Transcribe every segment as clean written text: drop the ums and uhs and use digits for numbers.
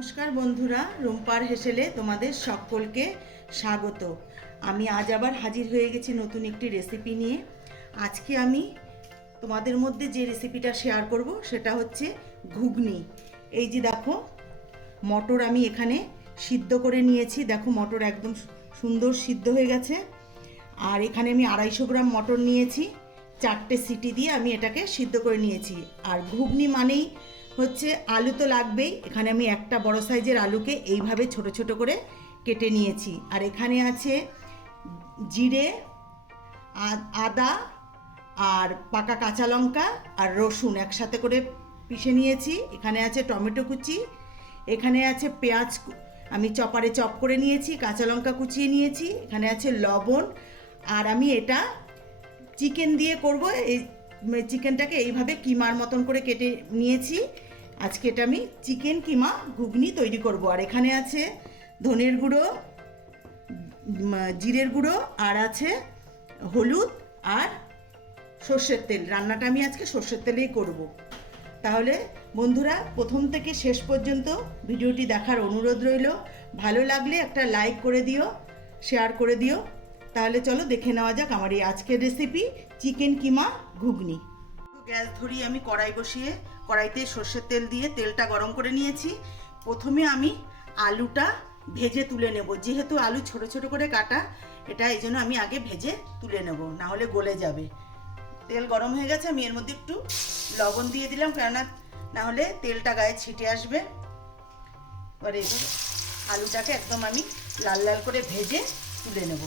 নমস্কার বন্ধুরা, রুম্পার হেসেলে তোমাদের সকলকে স্বাগত। আমি আজ আবার হাজির হয়ে গেছি নতুন একটি রেসিপি নিয়ে। আজকে আমি তোমাদের মধ্যে যে রেসিপিটা শেয়ার করব সেটা হচ্ছে ঘুগনি। এই যে দেখো, মটর আমি এখানে সিদ্ধ করে নিয়েছি। দেখো, মটর একদম সুন্দর সিদ্ধ হয়ে গেছে। আর এখানে আমি 250 গ্রাম মটর নিয়েছি। 4টে সিটি দিয়ে আমি এটাকে সিদ্ধ করে নিয়েছি। আর ঘুগনি মানেই হচ্ছে আলু তো লাগবেই। এখানে আমি একটা বড় সাইজের আলুকে এইভাবে ছোট ছোট করে কেটে নিয়েছি। আর এখানে আছে জিরে, আদা আর পাকা কাঁচা লঙ্কা আর রসুন একসাথে করে পিষে নিয়েছি। এখানে আছে টমেটো কুচি, এখানে আছে পেঁয়াজ আমি চপারে চপ করে নিয়েছি, কাঁচা লঙ্কা কুচিয়ে নিয়েছি, এখানে আছে লবণ। আর আমি এটা চিকেন দিয়ে করব। এই চিকেনটাকে এইভাবে কিমার মতন করে কেটে নিয়েছি। আজকে এটা আমি চিকেন কিমা ঘুগনি তৈরি করব। আর এখানে আছে ধনের গুঁড়ো, জিরের গুঁড়ো, আর আছে হলুদ আর সর্ষের তেল। রান্নাটা আমি আজকে সর্ষের তেলেই করব। তাহলে বন্ধুরা, প্রথম থেকে শেষ পর্যন্ত ভিডিওটি দেখার অনুরোধ রইল। ভালো লাগলে একটা লাইক করে দিও, শেয়ার করে দিও। তাহলে চলো দেখে নেওয়া যাক আমার এই আজকের রেসিপি চিকেন কিমা ঘুগনি। গ্যাস ধরিয়ে আমি কড়াই বসিয়ে কড়াইতে সর্ষের তেল দিয়ে তেলটা গরম করে নিয়েছি। প্রথমে আমি আলুটা ভেজে তুলে নেব। যেহেতু আলু ছোট ছোট করে কাটা, এটা এই জন্য আমি আগে ভেজে তুলে নেব, না হলে গলে যাবে। তেল গরম হয়ে গেছে, আমি এর মধ্যে একটু লবণ দিয়ে দিলাম, কেননা না হলে তেলটা গায়ে ছিটে আসবে। এবার এই আলুটাকে একদম আমি লাল লাল করে ভেজে তুলে নেব।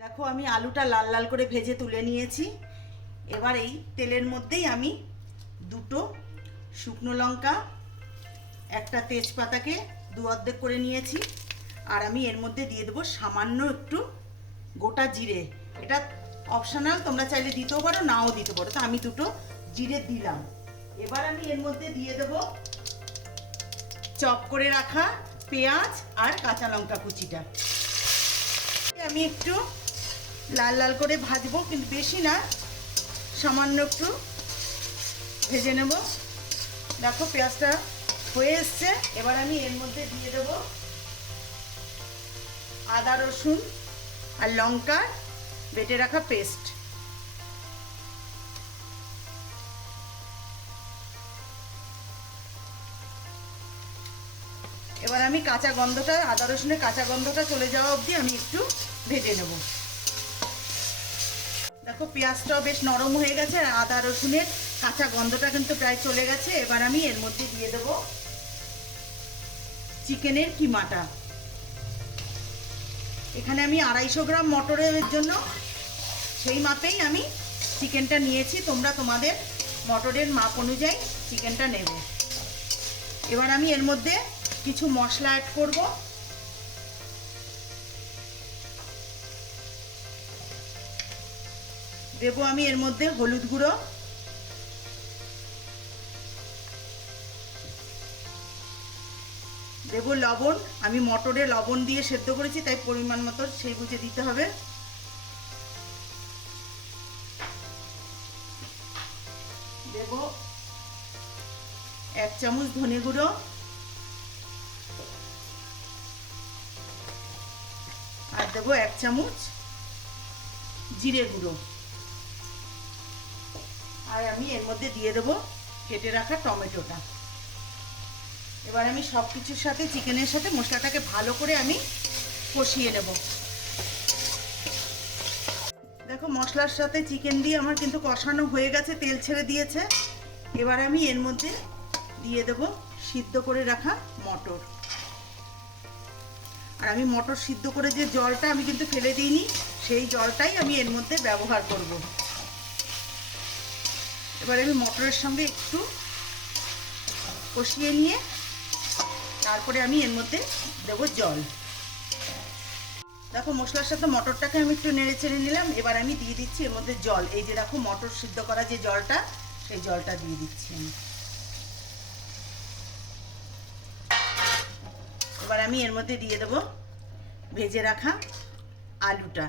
দেখো, আমি আলুটা লাল লাল করে ভেজে তুলে নিয়েছি। এবার এই তেলের মধ্যেই আমি দুটো শুকনো লঙ্কা, একটা তেজপাতাকে দু অর্ধেক করে নিয়েছি। আর আমি এর মধ্যে দিয়ে দেবো সামান্য একটু গোটা জিরে। এটা অপশনাল, তোমরা চাইলে দিতেও পারো, নাও দিতে পারো। তো আমি দুটো জিরে দিলাম। এবার আমি এর মধ্যে দিয়ে দেবো চপ করে রাখা পেঁয়াজ আর কাঁচা লঙ্কা কুচিটা। আমি একটু লাল লাল করে ভাজবো, কিন্তু বেশি না, সামান্য একটু ভেজে নেব। দেখো, পেঁয়াজটা হয়ে এসছে। এবার আমি এর মধ্যে দিয়ে দেব আদা রসুন আর লঙ্কার বেটে রাখা পেস্ট। এবার আমি আদা রসুনের কাঁচা গন্ধটা চলে যাওয়া অবধি আমি একটু ভেজে নেব। দেখো, পেঁয়াজটাও বেশ নরম হয়ে গেছে আর আদা রসুনের কাঁচা গন্ধটা কিন্তু প্রায় চলে গেছে। এবার আমি এর মধ্যে দিয়ে দেব চিকেনের কিমাটা। এখানে আমি 250 গ্রাম মটরের জন্য সেই মাপেই আমি চিকেনটা নিয়েছি। তোমরা তোমাদের মটরের মাপ অনুযায়ী চিকেনটা নেবে। এবার আমি এর মধ্যে কিছু মশলা অ্যাড করব। দেবো আমি এর মধ্যে হলুদ গুঁড়ো, দেবো লবণ। আমি মটরে লবণ দিয়ে সেদ্ধ করেছি, তাই পরিমাণ মতো সেই বুঝে দিতে হবে। দেব 1 চামচ ধনে গুঁড়ো, আর দেবো 1 চামচ জিরে গুঁড়ো। আর আমি এর মধ্যে দিয়ে দেবো কেটে রাখা টমেটোটা। এবার আমি সব কিছুর সাথে, চিকেনের সাথে মশলাটাকে ভালো করে আমি কষিয়ে নেব। দেখো, মশলার সাথে চিকেন দিয়ে আমার কিন্তু কষানো হয়ে গেছে, তেল ছেড়ে দিয়েছে। এবার আমি এর মধ্যে দিয়ে দেব সিদ্ধ করে রাখা মটর। আর আমি মটর সিদ্ধ করে যে জলটা আমি কিন্তু ফেলে দিইনি, সেই জলটাই আমি এর মধ্যে ব্যবহার করব। এবার আমি মটরের সঙ্গে একটু কষিয়ে নিয়ে তারপরে আমি এর মধ্যে দেব জল। দেখো, মশলার সাথে মটরটাকে আমি একটু নেড়ে চেড়ে নিলাম। এবার আমি দিয়ে দিচ্ছি এর মধ্যে জল। এই যে দেখো, মটর সিদ্ধ করা যে জলটা, সেই জলটা দিয়ে দিচ্ছি আমি। এবার আমি এর মধ্যে দিয়ে দেব ভেজে রাখা আলুটা।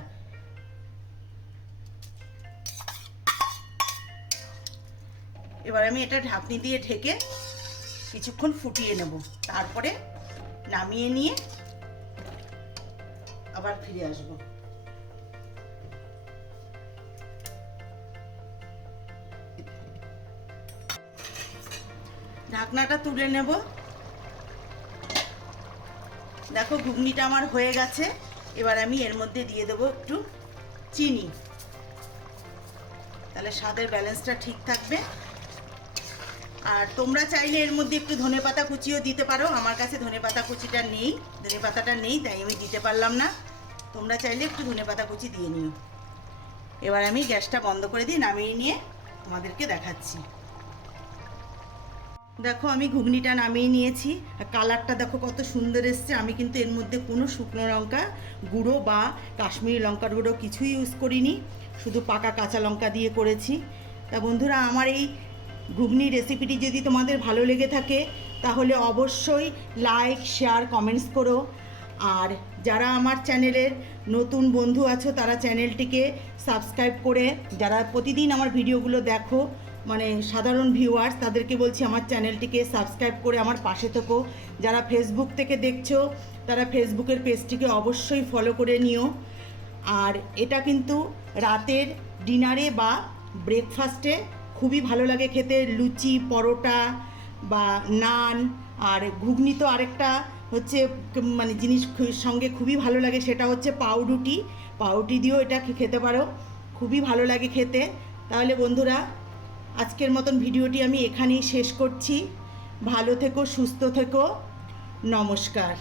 এবার আমি এটা ঢাকনি দিয়ে ঢেকে কিছুক্ষণ ফুটিয়ে নেব, তারপরে নামিয়ে নিয়ে আবার ফিরে আসব। ঢাকনাটা তুলে নেব। দেখো ঘুগনিটা আমার হয়ে গেছে। এবার আমি এর মধ্যে দিয়ে দেবো একটু চিনি, তাহলে স্বাদের ব্যালেন্সটা ঠিক থাকবে। আর তোমরা চাইলে এর মধ্যে একটু ধনেপাতা কুচিও দিতে পারো। আমার কাছে ধনেপাতা কুচিটা নেই, ধনেপাতাটা নেই, তাই আমি দিতে পারলাম না। তোমরা চাইলে একটু ধনেপাতা কুচি দিয়ে নিও। এবার আমি গ্যাসটা বন্ধ করে দিয়ে নামিয়ে নিয়ে তোমাদেরকে দেখাচ্ছি। দেখো আমি ঘুগনিটা নামিয়ে নিয়েছি, আর কালারটা দেখো কত সুন্দর এসছে। আমি কিন্তু এর মধ্যে কোনো শুকনো লঙ্কা গুঁড়ো বা কাশ্মীরি লঙ্কার গুঁড়ো কিছুই ইউজ করিনি, শুধু পাকা কাঁচা লঙ্কা দিয়ে করেছি। তা বন্ধুরা, আমার এই ঘুগনি রেসিপিটি যদি তোমাদের ভালো লেগে থাকে তাহলে অবশ্যই লাইক, শেয়ার, কমেন্টস করো। আর যারা আমার চ্যানেলের নতুন বন্ধু আছো তারা চ্যানেলটিকে সাবস্ক্রাইব করে, যারা প্রতিদিন আমার ভিডিওগুলো দেখো মানে সাধারণ ভিউয়ার্স, তাদেরকে বলছি আমার চ্যানেলটিকে সাবস্ক্রাইব করে আমার পাশে থেকো। যারা ফেসবুক থেকে দেখছো তারা ফেসবুকের পেজটিকে অবশ্যই ফলো করে নিও। আর এটা কিন্তু রাতের ডিনারে বা ব্রেকফাস্টে খুবই ভালো লাগে খেতে, লুচি, পরোটা বা নান। আর ঘুগনি তো আরেকটা হচ্ছে মানে জিনিস সঙ্গে খুবই ভালো লাগে, সেটা হচ্ছে পাউরুটি। পাউরুটি দিয়েও এটা খেতে পারো, খুবই ভালো লাগে খেতে। তাহলে বন্ধুরা, আজকের মতন ভিডিওটি আমি এখানেই শেষ করছি। ভালো থেকো, সুস্থ থেকো, নমস্কার।